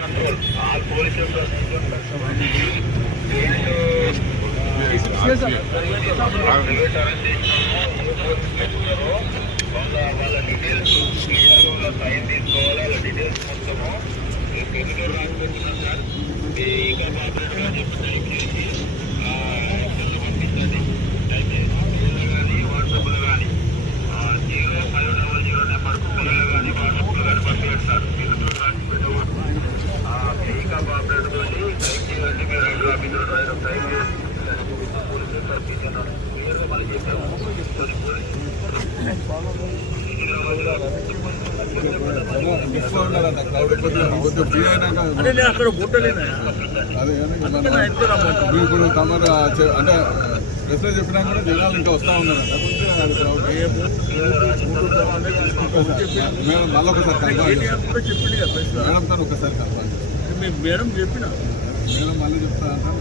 వాళ్ళ details sign తీసుకోవాలి. వాళ్ళ డీటెయిల్స్ మొత్తము పెద్దలో రాసుకుంటున్నాం సార్. ఇంకా ఆపరేటర్గా చెప్పి టైప్ చేసి పంపించండి. టైప్ చేసి ఫోన్లో కానీ వాట్సాప్లో కానీ 0500 నెంబర్కు ఫోన్లో కానీ వాట్సాప్లో కానీ పంపించండి సార్. పెద్దలో రాసి పెట్టకూడదు. ఇంకా ఆపరేటర్తో టైప్ చేయండి. మీరు రైట్ ఆఫీసర్ టైప్ చేసి పోలీసులు పంపించాను. క్లియర్గా మనం చెప్పాము. అక్కడ బుట్టలేనా ఇప్పుడు తమరు అంటే ప్రశ్న చెప్పినా కూడా జనాలు ఇంకా వస్తూ ఉన్నారు. మేడం మళ్ళీ ఒకసారి మేడం తను ఒకసారి కలపాలి. మేడం చెప్పిన మేడం మళ్ళీ చెప్తా అంటాను.